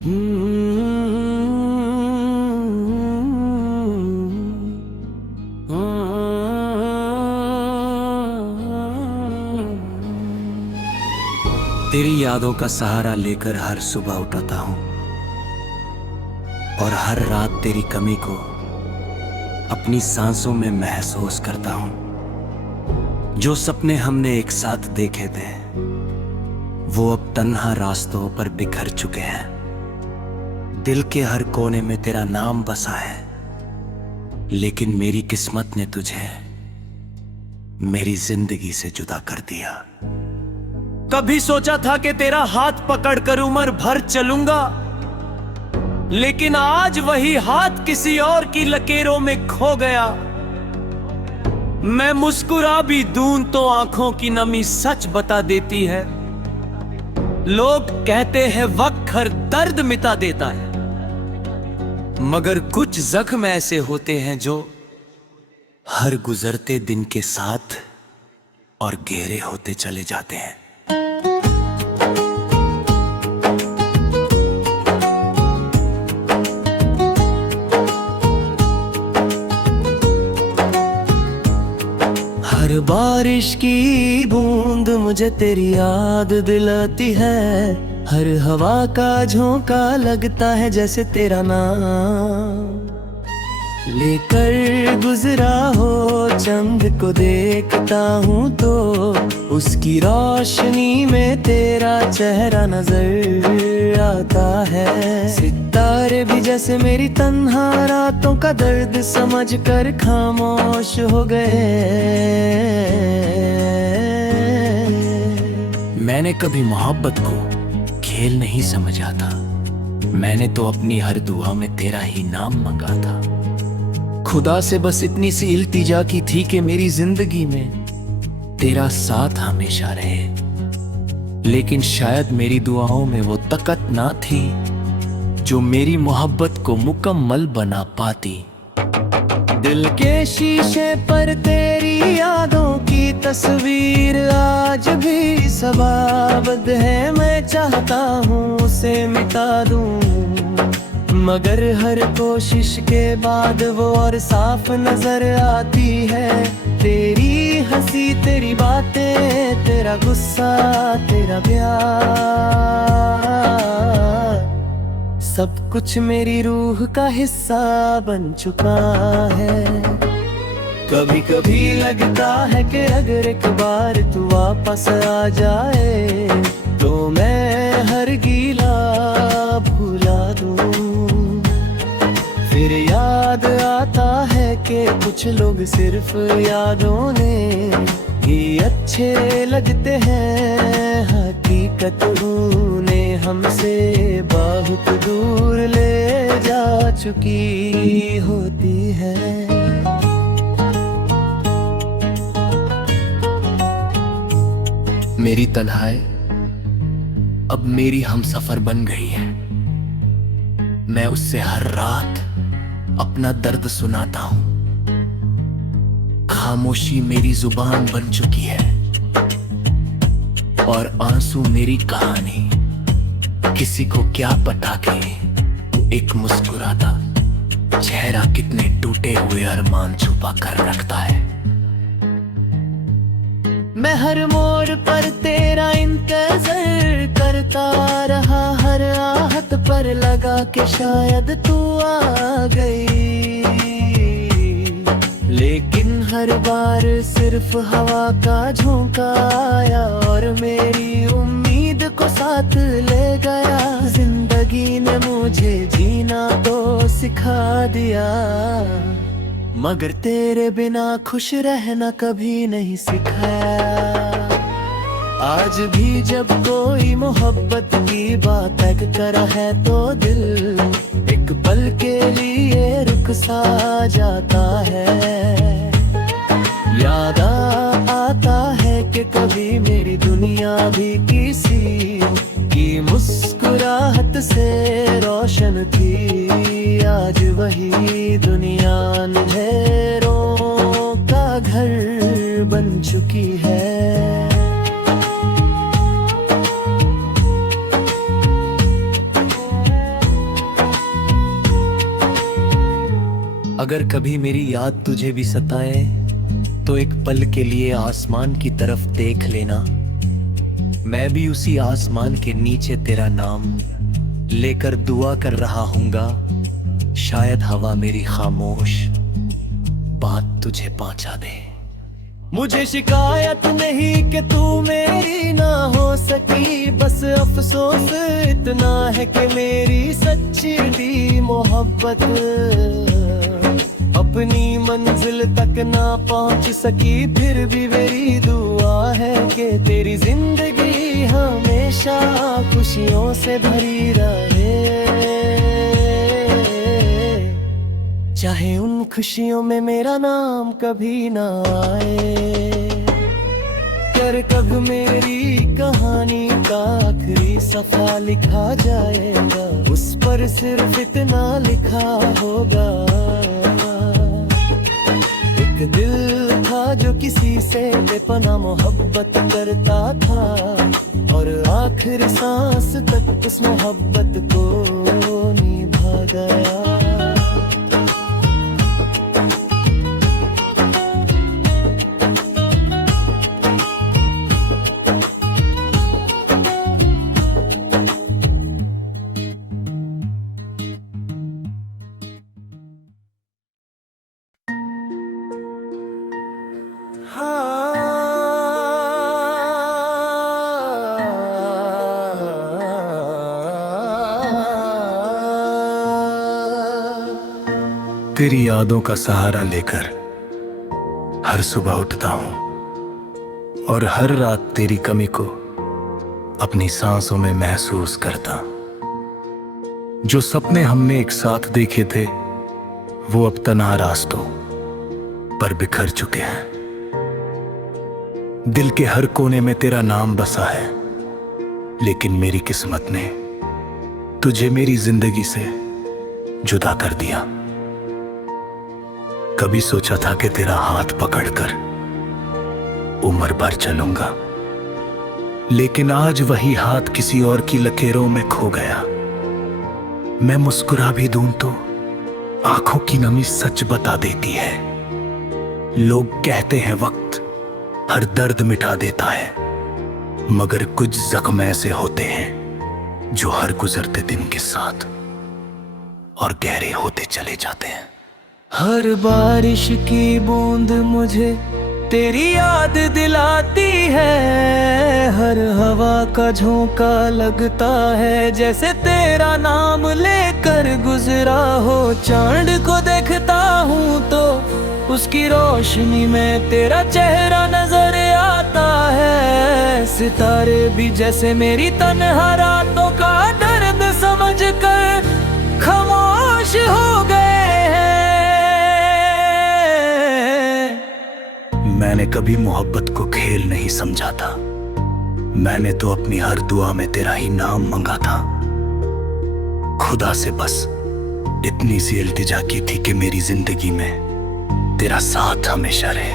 तेरी यादों का सहारा लेकर हर सुबह उठाता हूं और हर रात तेरी कमी को अपनी सांसों में महसूस करता हूं। जो सपने हमने एक साथ देखे थे वो अब तन्हा रास्तों पर बिखर चुके हैं। दिल के हर कोने में तेरा नाम बसा है, लेकिन मेरी किस्मत ने तुझे मेरी जिंदगी से जुदा कर दिया। कभी सोचा था कि तेरा हाथ पकड़कर उम्र भर चलूंगा, लेकिन आज वही हाथ किसी और की लकीरों में खो गया। मैं मुस्कुरा भी दूं तो आंखों की नमी सच बता देती है। लोग कहते हैं वक्त हर दर्द मिटा देता है, मगर कुछ जख्म ऐसे होते हैं जो हर गुजरते दिन के साथ और गहरे होते चले जाते हैं। हर बारिश की बूंद मुझे तेरी याद दिलाती है। हर हवा का झोंका लगता है जैसे तेरा नाम लेकर गुजरा हो। चंद को देखता हूँ तो उसकी रोशनी में तेरा चेहरा नजर आता है। सितारे भी जैसे मेरी तन्हा रातों का दर्द समझ कर खामोश हो गए। मैंने कभी मोहब्बत को खेल नहीं समझा था। मैंने तो अपनी हर दुआ में तेरा ही नाम मांगा था। खुदा से बस इतनी सी इल्तिजा की थी कि मेरी जिंदगी में तेरा साथ हमेशा रहे। लेकिन शायद मेरी दुआओं में वो ताकत ना थी जो मेरी मोहब्बत को मुकम्मल बना पाती। दिल के शीशे पर तेरी यादों की तस्वीर आज भी सबाबद है। मैं चाहता हूँ उसे मिटा दूँ, मगर हर कोशिश के बाद वो और साफ नजर आती है। तेरी हंसी, तेरी बातें, तेरा गुस्सा, तेरा प्यार, सब कुछ मेरी रूह का हिस्सा बन चुका है। कभी कभी लगता है कि अगर एक बार तू वापस आ जाए तो मैं हर गीला भुला दूं। फिर याद आता है कि कुछ लोग सिर्फ यादों ने ही अच्छे लगते हैं। हकीकत उन्हें हमसे बहुत दूर ले जा चुकी होती है। मेरी तन्हाई अब मेरी हमसफर बन गई है। मैं उससे हर रात अपना दर्द सुनाता हूं। खामोशी मेरी जुबान बन चुकी है और आंसू मेरी कहानी। किसी को क्या पता कि एक मुस्कुराता चेहरा कितने टूटे हुए अरमान छुपा कर रखता है। मैं हर मोड़ पर तेरा इंतजार करता रहा। हर आहट पर लगा कि शायद तू आ गई, लेकिन हर बार सिर्फ हवा का झोंका आया और मेरी उम्मीद को साथ ले गया। जिंदगी ने मुझे जीना तो सिखा दिया, मगर तेरे बिना खुश रहना कभी नहीं सिखाया। आज भी जब कोई मोहब्बत की बात करता है तो दिल एक पल के लिए रुक सा जाता है। याद आता है कि कभी मेरी दुनिया भी किसी की मुस्कुराहट से रोशन थी। आज वही दुनिया अंधेरों का घर बन चुकी है। अगर कभी मेरी याद तुझे भी सताए तो एक पल के लिए आसमान की तरफ देख लेना। मैं भी उसी आसमान के नीचे तेरा नाम लेकर दुआ कर रहा हूंगा। शायद हवा मेरी खामोश बात तुझे पहुंचा दे। मुझे शिकायत नहीं कि तू मेरी ना हो सकी, बस अफसोस इतना है कि मेरी सच्ची दी मोहब्बत अपनी मंजिल तक ना पहुंच सकी। फिर भी मेरी दुआ है कि तेरी जिंदगी हमेशा खुशियों से भरी रहे, चाहे उन खुशियों में मेरा नाम कभी ना आए। कर कब मेरी कहानी का आखिरी सफा लिखा जाएगा, उस पर सिर्फ इतना लिखा होगा। एक दिल था जो किसी से बेपनाह मोहब्बत करता था, और आखिर सांस तक उस मोहब्बत को निभा गया। तेरी यादों का सहारा लेकर हर सुबह उठता हूं और हर रात तेरी कमी को अपनी सांसों में महसूस करता। जो सपने हमने एक साथ देखे थे वो अब तन्हा रास्तों पर बिखर चुके हैं। दिल के हर कोने में तेरा नाम बसा है, लेकिन मेरी किस्मत ने तुझे मेरी जिंदगी से जुदा कर दिया। कभी सोचा था कि तेरा हाथ पकड़कर उम्र भर चलूंगा, लेकिन आज वही हाथ किसी और की लकीरों में खो गया। मैं मुस्कुरा भी दूं तो आंखों की नमी सच बता देती है। लोग कहते हैं वक्त हर दर्द मिटा देता है, मगर कुछ जख्म ऐसे होते हैं जो हर गुजरते दिन के साथ और गहरे होते चले जाते हैं। हर बारिश की बूंद मुझे तेरी याद दिलाती है, हर हवा का झोंका लगता है जैसे तेरा नाम लेकर गुजरा हो। चांद को देखता हूँ तो उसकी रोशनी में तेरा चेहरा नजर आता है। सितारे भी जैसे मेरी तन्हा रातों का दर्द समझ कर खामोश हो गए हैं। मैंने कभी मोहब्बत को खेल नहीं समझा था, मैंने तो अपनी हर दुआ में तेरा ही नाम मांगा था। खुदा से बस इतनी सी इल्तिजा की थी कि मेरी जिंदगी में तेरा साथ हमेशा रहे,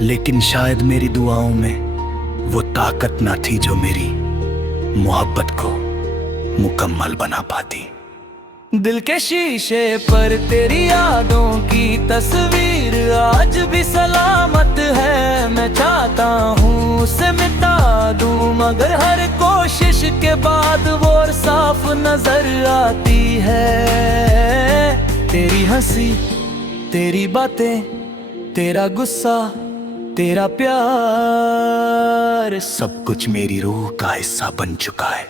लेकिन शायद मेरी दुआओं में वो ताकत ना थी जो मेरी मोहब्बत को मुकम्मल बना पाती। दिल के शीशे पर तेरी यादों की तस्वीर आज भी सलामत है। मैं चाहता हूँ उसे मिटा दूँ, मगर हर कोशिश के बाद वो साफ नजर आती है। तेरी हंसी, तेरी बातें, तेरा गुस्सा, तेरा प्यार, सब कुछ मेरी रूह का हिस्सा बन चुका है।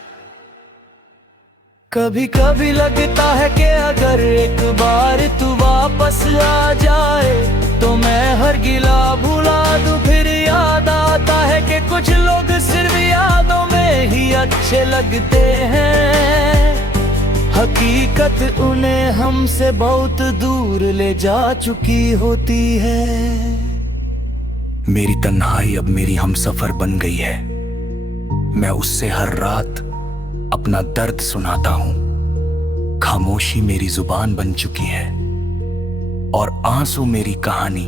कभी कभी लगता है कि अगर एक बार तू वापस आ जाए तो मैं हर गिला भुला दूं। फिर याद आता है कि कुछ लोग सिर्फ यादों में ही अच्छे लगते हैं, हकीकत उन्हें हमसे बहुत दूर ले जा चुकी होती है। मेरी तन्हाई अब मेरी हमसफर बन गई है, मैं उससे हर रात अपना दर्द सुनाता हूं। खामोशी मेरी जुबान बन चुकी है और आंसू मेरी कहानी।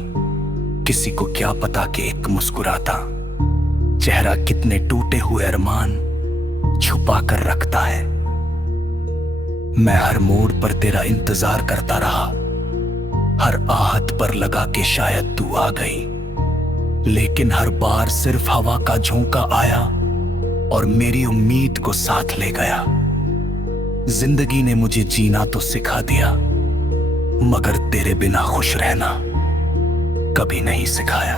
किसी को क्या पता कि एक मुस्कुराता चेहरा कितने टूटे हुए अरमान छुपा कर रखता है। मैं हर मोड़ पर तेरा इंतजार करता रहा, हर आहट पर लगा के शायद तू आ गई, लेकिन हर बार सिर्फ हवा का झोंका आया और मेरी उम्मीद को साथ ले गया। जिंदगी ने मुझे जीना तो सिखा दिया, मगर तेरे बिना खुश रहना कभी नहीं सिखाया।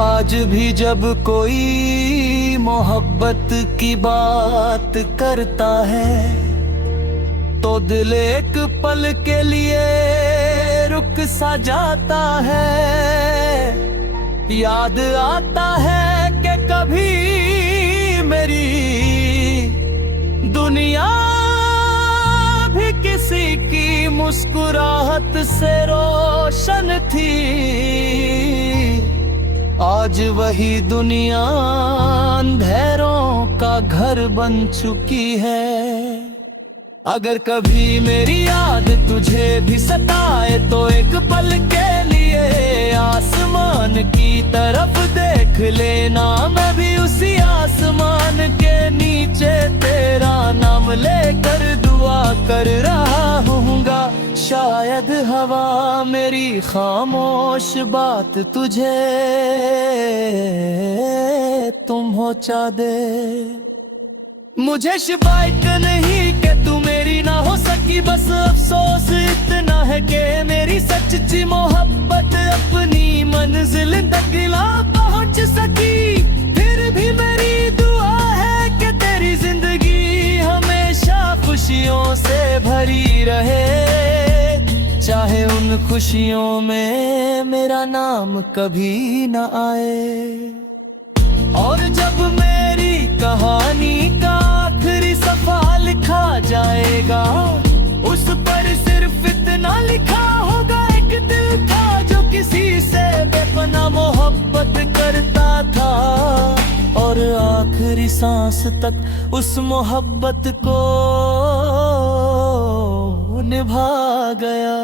आज भी जब कोई मोहब्बत की बात करता है तो दिल एक पल के लिए रुक सा जाता है। याद आता है कि कभी मेरी दुनिया भी किसी की मुस्कुराहट से रोशन थी। आज वही दुनिया अंधेरों का घर बन चुकी है। अगर कभी मेरी याद तुझे भी सताए तो एक पल के लिए आसमान की तरफ देख लेना। मैं भी उसी आसमान के नीचे तेरा नाम लेकर दुआ कर रहा हूँगा। शायद हवा मेरी खामोश बात तुझे तुम पहुंचा दे। मुझे शिकायत नहीं कि तू मेरी ना हो सकी, बस अफसोस इतना है कि मेरी सच्ची मोहब्बत अपनी मंजिल तक ना पहुंच सकी। फिर भी मेरी दुआ है कि तेरी जिंदगी हमेशा खुशियों से भरी रहे, चाहे उन खुशियों में मेरा नाम कभी ना आए। और जब मेरी कहानी का आखिरी सफा लिखा जाएगा, उस पर सिर्फ इतना लिखा होगा, एक दिल था जो किसी से बेपनाह मोहब्बत करता था और आखिरी सांस तक उस मोहब्बत को निभा गया।